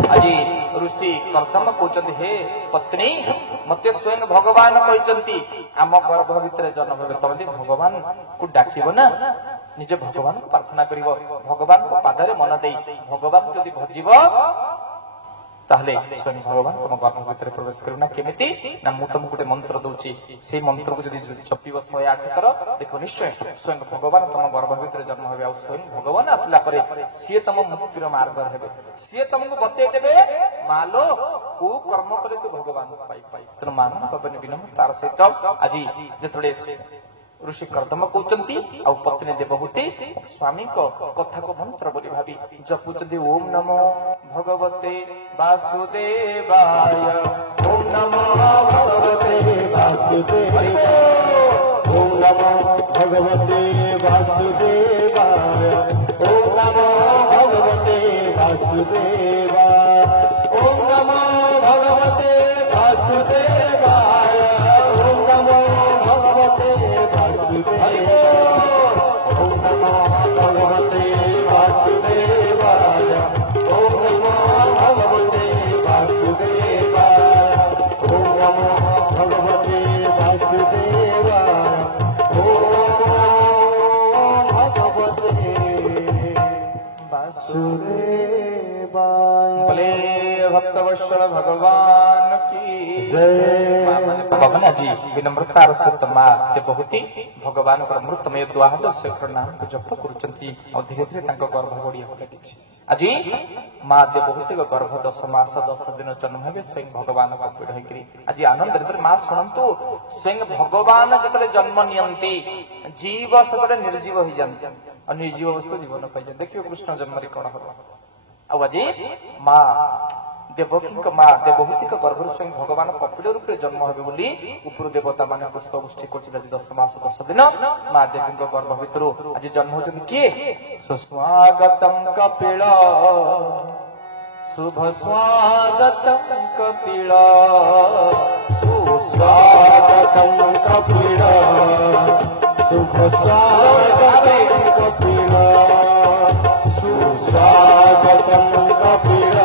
आज ऋषि कर्दम कहते हे पत्नी मते स्वयं भगवान कहते आम गर्भ भितर जन्म हे तुम भगवान को डाकिब ना निजे भगवान को प्रार्थना कर भगवान को पादरे मन दे भगवान जदि भजिब ताहले स्वयं भगवान तुम गर्भ भितर प्रवेश करना केमिति ना मु तुमको गोटे मंत्र दूची से मंत्र को जदि जपिब 108 कर देखो निश्चय स्वयं भगवान तुम गर्भ भितर जन्म हेबे आ स्वयं भगवान आसला परे सी तुम मुक्तिर मार्ग हेबे सी तुमको बतै देबे मालो को कर्म करे तू भगवान पाई पाई तेणु मान पवन विनम्र तार सहित आज जेतडे ऋषि कर्दम कहते आ पत्नी देवहूति स्वामी को कथा को मंत्र बोली भावी जपुचंदी ओम नमो भगवते वासुदेवाय ओम नमो भगवते वासुदेवाय ओम नमो भगवते वासुदेवाय ओम नमो भगवते वासुदेवाय ओम नमो भगवते वासुदेवाय ओम नमो भगवते ओम नमो भगवते वासुदेवाय ओम नमो भगवते वासुदेवाय ओम नमो भगवते वासुदेवाय ओम भगवते वासुदेवाय बोले भक्तवत्सल भगवान की जय। बाबा जी विनम्रतार सहित माँ देवहूति भगवान मृतमय द्वाद शेखर नाम को जप करुचंती और धीरे धीरे तांको गर्भ बढ़िया लगी आज माँ देवहूति को गर्भ 10 मास 10 दिन जन्म हेबे स्वयं भगवान पीड़ होकरी आज आनंद माँ शुणु स्वयं भगवान जो जन्म नियंती जीव से निर्जीव हो जाते और निर्जीव वस्तु जीवन पाई देखिए कृष्ण जन्म कौन हम आज माँ देवकी माँ देवहूति गर्भ स्वयं भगवान कपिल रूप जन्म हे बोली उपर देवता मान पुष्प गोष्ठी कर 10 मास 10 दिन माँ देवी गर्भ भितर आज जन्म होती किए सुस्वागतम कपिल शुभ स्वागतम कपिल सुस्वागतम कपिल शुभ स्वागतम कपिल सुस्वागतम कपिल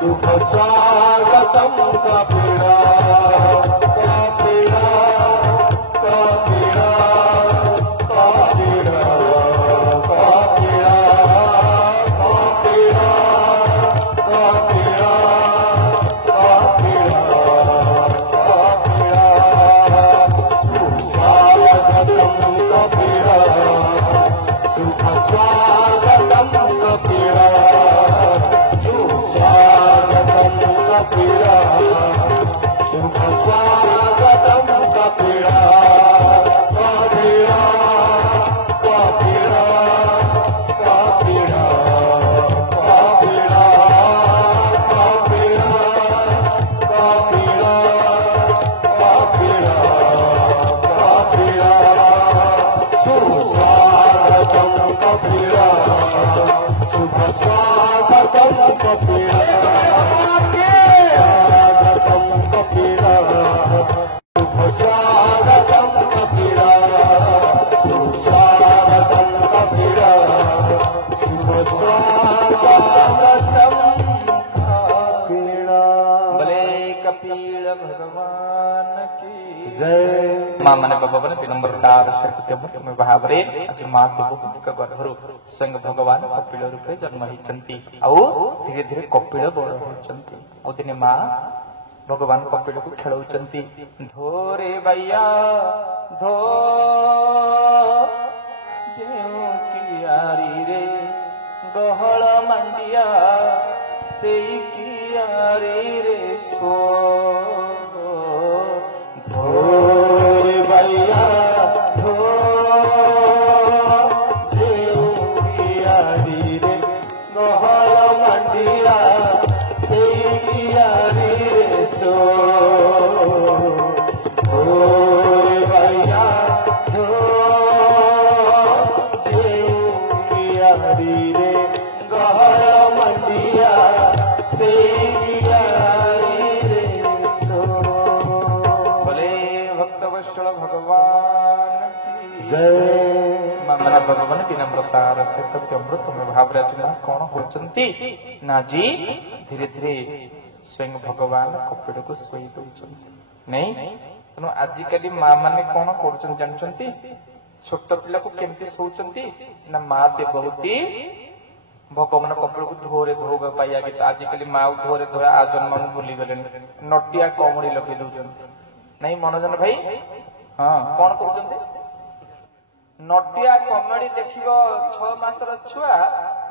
शुभ स्वागतम कपिल कपिल कपिल कपिल कपिल कपिल कपिल सुस्वागतम कपिल शुभ स्वागतम कपिल स्वागतम कपिल शुभ स्वागतम कपिल कपिल कपिल कपिल कपिल कपिल कपिल कपिल कपिल सुस्वागतम कपिल शुभ स्वागतम कपिल स्वागतम कपिल शुभ स्वागतम कपिल सुस्वागतम कपिल शुभ स्वागतम कपिल भले कपिल भगवान की जय। माँ माने बाबा ने विनम्रतार सहित में भावरे आज माँ देवहूति गर्भरु स्वयं भगवान कपिल रूपे जन्म होती धीरे धीरे कपिल बड़ होती दिने माँ भगवान कपिल को खेलौचंती धोरे बैया धो जेउ कियारी रे गहळ मांडिया सेई कियारी रे सो धोरे बैया धो जेउ कियारी रे गहळ मांडिया सेई कियारी रे सो धोरे बैया धो जेउ कियारी रे गहळ मांडिया सेई कियारी रे सो। भगवान की जय। माँ ମାନେ ଭଗବାନ ବିନମ୍ରତାର ସହିତ ଅମୃତମୟ ଭାବରେ ଆଜି ମା କଣ କରୁଛନ୍ତି ନା ଆଜି ଧୀରେ ଧୀରେ ସ୍ୱୟଂ ଭଗବାନ କପିଳକୁ ଶୋଇ ଦଉଛନ୍ତି ନାଇଁ। ତେଣୁ ଆଜିକାଲି ମା ମାନେ କଣ କରୁଛନ୍ତି ଜାଣିଛନ୍ତି? ଛୋଟ ପିଲାକୁ କେମିତି ଶୋଉଛନ୍ତି ସିନା ମା ଦେବହୂତି ଭଗବାନ କପିଳକୁ ଧୋରେ ଧୋଇବା ପାଇବା କିନ୍ତୁ ଆଜିକାଲି ମା ଧୋରେ ଧୋଇବା ଆ ଜନ୍ମ ଭୁଲିଗଲେଣି। ନଟିଆ କମଳି ଲଗେଇ ଦଉଛନ୍ତି ନାଇଁ ମନୋଜନ ଭାଇ? ହଁ କଣ କରୁଛନ୍ତି? ନଟିଆ କମେଡି ଦେଖିବ 6 ମାସର ଛୁଆ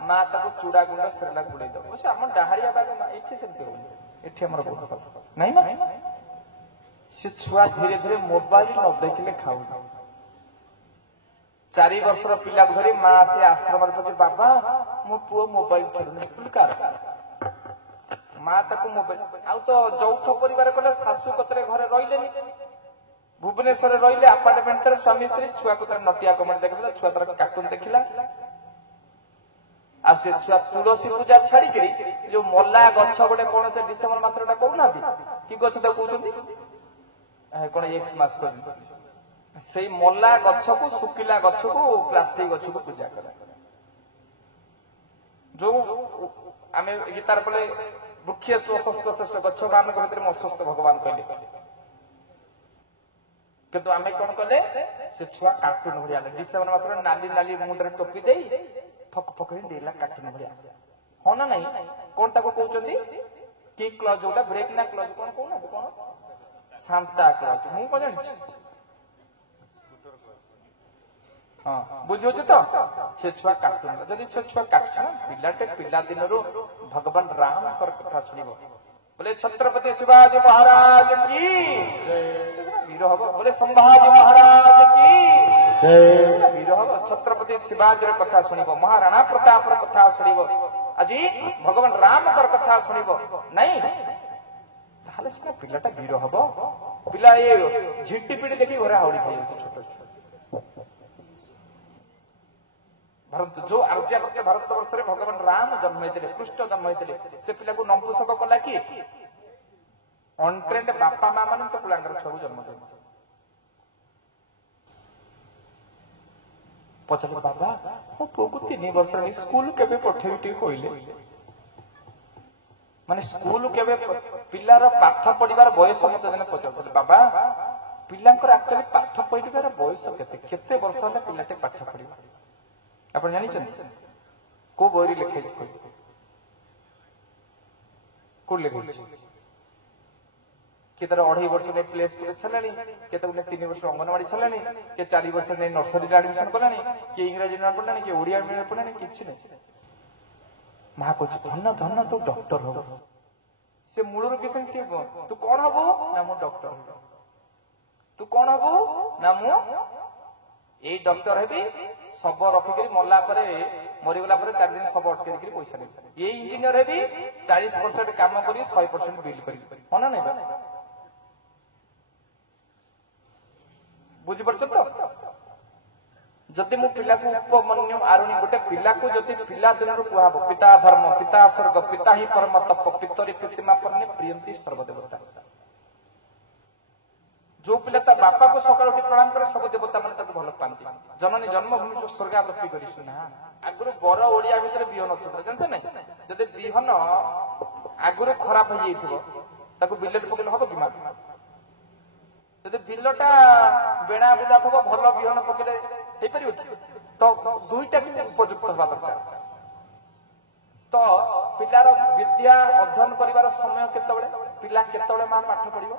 ମା ତାକୁ ଚୁଡା ଗୁଣ୍ଡ ସେରେଲା ଗୁଡେଇ ଦବ। ଆମ ଡାହାଳିଆ ବାଗ ଏଠି ସେମିତି ହଉନି, ଏଠି ଆମର ବହୁତ ନାଇଁ ନା। ସେ ଛୁଆ ଧୀରେ ଧୀରେ ମୋବାଇଲ ନ ଦେଖିଲେ ଖାଉନି। 4 ବର୍ଷର ପିଲାକୁ ଧରି ମା ଆସି ଆଶ୍ରମରେ ପଛେ ବାବା ମୋ ପୁଅ ମୋବାଇଲ ଛାଡୁନି। ମା ତାକୁ ମୋବାଇଲ ଆଉ ତ ଯୌଥ ପରିବାର କଲେ ଶାଶୁ କତରେ ଘରେ ରହିଲେନି। ଭୁବନେଶ୍ୱରରେ ରହିଲେ ଆପାର୍ଟମେଣ୍ଟରେ ସ୍ୱାମୀ ସ୍ତ୍ରୀ। ଛୁଆକୁ ତାର ନଟିଆ କମେଡି ଦେଖିଲା, ଛୁଆ ତାର କାର୍ଟୁନ ଦେଖିଲା। ଆଉ ସେ ଛୁଆ ତୁଳସୀ ପୂଜା ଛାଡିକିରି ଯୋଉ ମଲା ଗଛ ଗୋଟେ କଣ ସେ ଡିସେମ୍ବର ମାସରେ ଏଟା କରୁନାହାନ୍ତି କି ଗଛ ତାକୁ କହୁଛନ୍ତି କଣ ଏକ୍ସ ମାସ କରୁଛନ୍ତି। ସେଇ ମଲା ଗଛକୁ ଶୁଖିଲା ଗଛକୁ ପ୍ଲାଷ୍ଟିକ ଗଛକୁ ପୂଜା କରେ। ଯୋଉ ଆମେ ଗୀତାର ପଲେ ବୃକ୍ଷ ସ୍ୱସ୍ଥ ଶ୍ରେଷ୍ଠ ଗଛ ମାନଙ୍କ ଭିତରେ ମୁଁ ଅସ୍ୱସ୍ଥ ଭଗବାନ କହିଲେ। କିନ୍ତୁ ଆମେ କଣ କଲେ ସେ ଛୁଆ କାର୍ଟୁନ ଭଳିଆ ଡିସେମ୍ବର ମାସରେ ନାଲି ନାଲି ମୁଣ୍ଡରେ ଟୋପି ଦେଇ ଫକ ଫକ ଦେଇଲା କାର୍ଟୁନ ଭଳିଆ। ହଁ ନା ନାଇଁ? କଣ ତାକୁ କହୁଛନ୍ତି? କି କ୍ଲଜ ଯୋଉଟା ବ୍ରେକ୍ ନା କ୍ଲଜ କଣ କହୁନାହାନ୍ତି? କଣ ସାନ୍ତା କ୍ଲଜ ମୁଁ କଣ ଜାଣିଛି? ହଁ ବୁଝିହଉଛି ତ? ସେ ଛୁଆ କାଟୁନ ଯଦି ସେ ଛୁଆ କାଟୁଛି ନା ପିଲାଟେ ପିଲା ଦିନରୁ ଭଗବାନ ରାମଙ୍କର କଥା ଶୁଣିବ। ବୋଲେ ଛତ୍ରପତି ଶିବାଜୀ ମହାରାଜ କି ବୀର ହବ। ବୋଲେ ସମ୍ଭାଜୀ ମହାରାଜ କି ବୀର ହବ। ଛତ୍ରପତି ଶିବାଜୀର କଥା ଶୁଣିବ, ମହାରାଣା ପ୍ରତାପର କଥା ଶୁଣିବ, ଆଜି ଭଗବାନ ରାମଙ୍କର କଥା ଶୁଣିବ ନାଇଁ ତାହେଲେ ସିନା ପିଲାଟା ବୀର ହବ। ପିଲା ଏ ଝିଟି ପିଟି ଦେଖି ଘରେ ହାଉଡି ଖାଇଯାଉଛି ଛୋଟ ଛୁଆ। ଯୋଉ ଆର୍ଯ୍ୟାବର୍ତ୍ତ ଭାରତ ବର୍ଷରେ ଭଗବାନ ରାମ ଜନ୍ମ ହେଇଥିଲେ, କୃଷ୍ଣ ଜନ୍ମ ହେଇଥିଲେ, ସେ ପିଲାକୁ ନପୁଂସକ କଲା କିଏ? ଅନଟ୍ରେଣ୍ଡ ବାପା ମା ମାନେ ତ ପିଲାଙ୍କର ଛୁଆକୁ ଜନ୍ମ ଦିଅନ୍ତି। ପଚାରିଲେ ବାବା ମୋ ପୁଅକୁ 3 ବର୍ଷ ସ୍କୁଲ କେବେ ପଠେଇବି ଟିକେ କହିଲେ। ମାନେ ସ୍କୁଲ କେବେ ପିଲାର ପାଠ ପଢିବାର ବୟସ ମତେ ଦିନ ପଚାରୁଥିଲେ। ବାବା ପିଲାଙ୍କର ଆକ୍ଚୁଆଲି ପାଠ ପଢିବାର ବୟସ କେତେ କେତେ ବର୍ଷ ହେଲେ ପିଲାଟେ ପାଠ ପଢିବ? ଆପଣ ଜାଣିଛନ୍ତି? କୋଉ ବହିରେ ଲେଖାଇଛି? କୋଉଠି ଲେଖାଇଛି? କିଏ ତାର 2.5 ବର୍ଷ ନେଇ ପ୍ଲେ ସ୍କୁଲରେ ଛାଡ଼ିଲାଣି, କିଏ ତାକୁ 3 ବର୍ଷ ଅଙ୍ଗନବାଡି ଛାଡ଼ିଲାଣି, କିଏ 4 ବର୍ଷ ନେଇ ନର୍ସରୀରେ ଆଡମିସନ କଲାଣି, କିଏ ଇଂରାଜୀ ମିଡିୟମ ପଢିଲାଣି, କିଏ ଓଡିଆ ମିଡିୟମ ପଢିଲାଣି, କିଛି ନାହିଁ। ମା କହୁଛି ଧନ ଧନ ତୁ ଡକ୍ଟର ହବୁ। ସେ ମୂଳରୁ କିଛି ସିଏ ତୁ କଣ ହବୁ ନା ମୁଁ ଡକ୍ଟର ହବୁ। ତୁ କଣ ହବୁ ନା ମୁଁ ଏଇ ଡକ୍ଟର ହେବି। ଶବ ରଖିକିରି ମଲା ପରେ ମରିଗଲା ପରେ 4 ଦିନ ଶବ ଅଟକେଇକିରି ପଇସା ନେବି। ଏଇ ଇଞ୍ଜିନିୟର ହେବି 40% କାମ କରି 100% ବିଲ୍ କରିବି। ହଁ ନା ନାଇଁ? ବୁଝିପାରୁଛ ତ? ଯଦି ମୁଁ ପିଲାକୁ ଉପମନ୍ୟୁ ଆରୁଣି ଗୋଟେ ପିଲାକୁ ଯଦି ପିଲା ଦିନରୁ କୁହାବ ପିତା ଧର୍ମ ପିତା ସ୍ୱର୍ଗ ପିତା ହିଁ ପରମ ତପ ପିତରି ପ୍ରତିମା ପର୍ଣ୍ଣେ ପ୍ରିୟନ୍ତି ସର୍ବଦେବତା। ଯୋଉ ପିଲା ତା ବାପାକୁ ସକାଳୁ ଉଠି ପ୍ରଣାମ କରେ ସବୁ ଦେବତା ମାନେ ତାକୁ ଭଲ ପାଆନ୍ତି। ଜନନୀ ଜନ୍ମଭୂମି ସ୍ୱର୍ଗାଦପି କରିଛି ନା। ଆଗରୁ ବର ଓଡିଆ ଭିତରେ ବିହନ ଥିଲା ଜାଣିଛ ନାଇଁ? ଯଦି ବିହନ ଆଗରୁ ଖରାପ ହେଇଯାଇଥିବ ତାକୁ ବିଲରେ ପକେଇଲେ ହବ କି ମା? ଯଦି ବିଲଟା ବେଣା ବୁଦା ଥିବ ଭଲ ବିହନ ପକେଇଲେ ହେଇପାରିବ କି? ତ ଦୁଇଟା କିନ୍ତୁ ଉପଯୁକ୍ତ ହବା ଦରକାର। ତ ପିଲାର ବିଦ୍ୟା ଅଧ୍ୟୟନ କରିବାର ସମୟ କେତେବେଳେ? ପିଲା କେତେବେଳେ ମା ପାଠ ପଢିବ?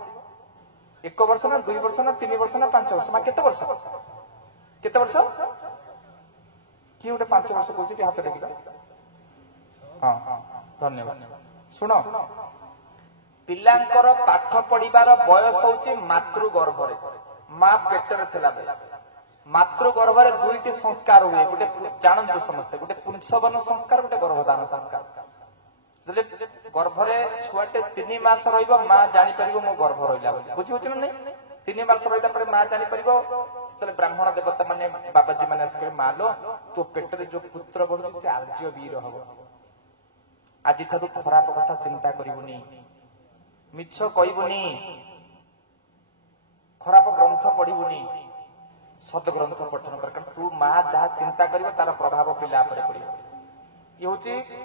1 ବର୍ଷ ନା 2 ବର୍ଷ ନା 3 ବର୍ଷ ନା 5 ବର୍ଷ? ମା କେତେ ବର୍ଷ? କେତେ ବର୍ଷ? କିଏ ଗୋଟେ 5 ବର୍ଷ କହୁଛି କି ହାତ ଟେକିବା? ହଁ ଧନ୍ୟବାଦ। ଶୁଣ ପିଲାଙ୍କର ପାଠ ପଢିବାର ବୟସ ହଉଛି ମାତୃ ଗର୍ଭରେ, ମା ପେଟରେ ଥିଲାବେଳେ। ମାତୃ ଗର୍ଭରେ 2ଟି ସଂସ୍କାର ହୁଏ। ଗୋଟେ ଜାଣନ୍ତୁ ସମସ୍ତେ, ଗୋଟେ ପୁଂସବନ ସଂସ୍କାର, ଗୋଟେ ଗର୍ଭଧାନ ସଂସ୍କାର। ଯଦି ଗର୍ଭରେ ଛୁଆଟେ 3 ମାସ ରହିବ ମା ଜାଣିପାରିବ ମୋ ଗର୍ଭ ରହିଲା ବୋଲି। ବୁଝିପାରୁଛ ନା ନାଇଁ? 3 ମାସ ରହିଲା ପରେ ମା ଜାଣିପାରିବ। ସେତେବେଳେ ବ୍ରାହ୍ମଣ ଦେବତା ମାନେ ବାବାଜୀ ମାନେ ଆସିବେ ମା ଲୋ ତୋ ପେଟରେ ଯୋଉ ପୁତ୍ର ବଢୁଛି ସେ ଆର୍ଯ୍ୟ ବୀର ହବ। ଆଜିଠାରୁ ଖରାପ କଥା ଚିନ୍ତା କରିବୁନି, ମିଛ କହିବୁନି, ଖରାପ ଗ୍ରନ୍ଥ ପଢିବୁନି, सदग्रंथ पठन कर तू माँ जहाँ चिंता कर तार प्रभाव पिला पर पड़े ये हूँ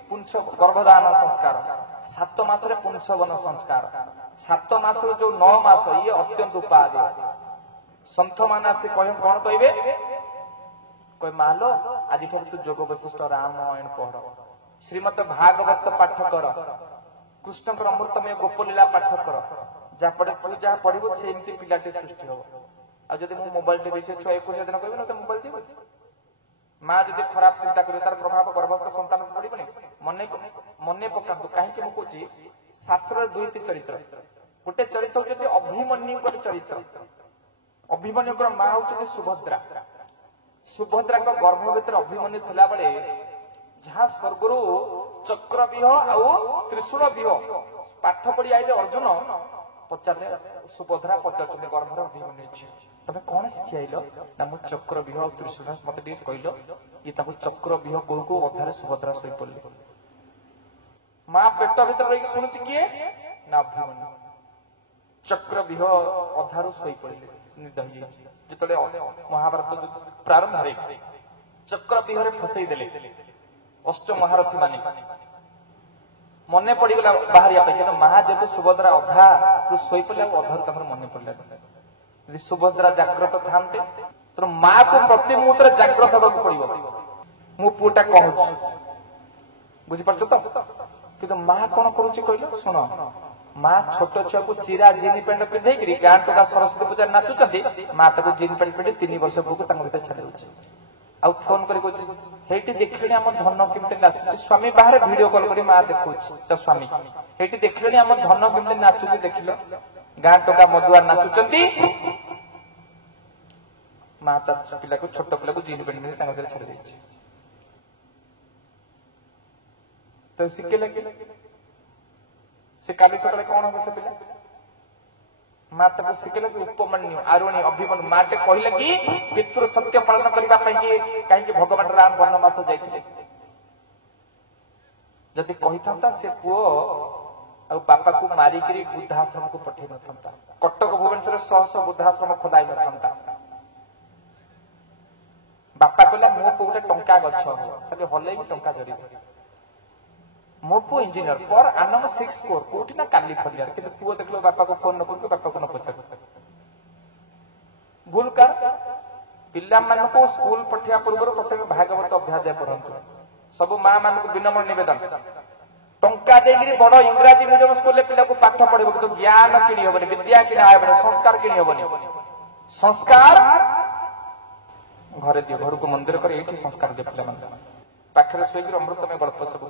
पुंछ गर्भधान संस्कार 7 मास पुंछवन संस्कार 7 मास जो 9 मास ये अत्यंत उपादेय सन्थ मान से कह कौन कहे कह मालो आज तू जोग वशिष्ठ रामायण पढ़ श्रीमद भागवत पाठ कर कृष्ण अमृतमय गोपलीला पाठ कर जहाँपड़े तू जहाँ पढ़ू से एमती पिलाटे सृष्टि हम आज मोबाइल टे छुआ 21 दिन कह ना मोबाइल देव माँ जब खराब चिंता कर तार प्रभाव गर्भस्थ संतान पड़े मन पका कहीं मुझे शास्त्र 2टी चरित्र गोटे चरित्र होती अभिमन्यु चरित्र अभिमन्यु माँ हूँ सुभद्रा सुभद्रा गर्भ भीतर अभिमन्यु थिला बेले जहाँ स्वर्गरु चक्रव्यूह आउ त्रिशूल व्यूह पाठ पढ़ी आइले अर्जुन पचारे सुभद्रा पचार गर्भर अभिमन्यु तमे कौन शिखाइल ना मु चक्रव्यूह और त्रिशूल मत कहल ये चक्रव्यूह कौ को अधारे सुभद्रा शोई पड़े माँ पेट भीतर रही शुणुची किए ना अभिमन्यु चक्रव्यूह अधारू शोई पड़े निद जो महाभारत प्रारंभ चक्रव्यूह फसई देले अष्ट महारथी माने मन पड़गला बाहर महा जब सुभद्रा अधा शोई पड़े अधार मन पड़ा यदि सुभद्रा जाग्रत था तो माँ को प्रति मुहूर्त जाग्रत होगा पड़ो मो पुटा कहूँ बुझीपार तो कि माँ कौन करुच्ची कहल शुण माँ छोट छुआ को चिरा जीन पैंट पिंधे गाँ टोका सरस्वती पूजा नाचुच्च माँ जीन पैंट पिंधे 3 वर्ष पुक भर छाड़ आ फोन कर देखिले आम धन केमती नाचुचे स्वामी बाहर वीडियो कॉल कर माँ देखा स्वामी हेटी देखिले आम धन केमती नाचुचे देख लो गाँ टोका मधुआ नाचुंट माँ पिला को छोट पिला को जीन पैंट पिंधे छाड़ तो शिखे से काली सकाले कौन हम से पिला माँ तक शिखेला कि उपमन्यु आरुणी अभिमन्यु माटे कहले कि पितृ सत्य पालन करने कहीं भगवान राम वनवास जाते जदि कही था से पुओ आ बापा को मारिक वृद्धाश्रम को पठे न कटक भुवनेश्वर 100 वृद्धाश्रम खोलाई न बापा कहला मो पु गोटे टंका गछ हल टंका जरी मो पु इंजीनियर पर आनम 6 कोर कोठी ना कैलिफोर्निया किंतु पुओ देखलो बापा को फोन न करके बापा को न पचार भूल कर पिल्ला मान को स्कूल पठिया पूर्व प्रथम भागवत अध्याय पढ़ंतु सब मां मान को विनम्र निवेदन टंका देगिरी बड़ इंग्राजी मीडियम स्कूल पिला को पाठ पढ़िबो तो ज्ञान किनी होबनी विद्या किनी आबनी संस्कार किनी होबनी संस्कार घरे दियो घर को मंदिर कर एठी संस्कार दे पिला मान पाखरे सोई अमृत में गल्प सब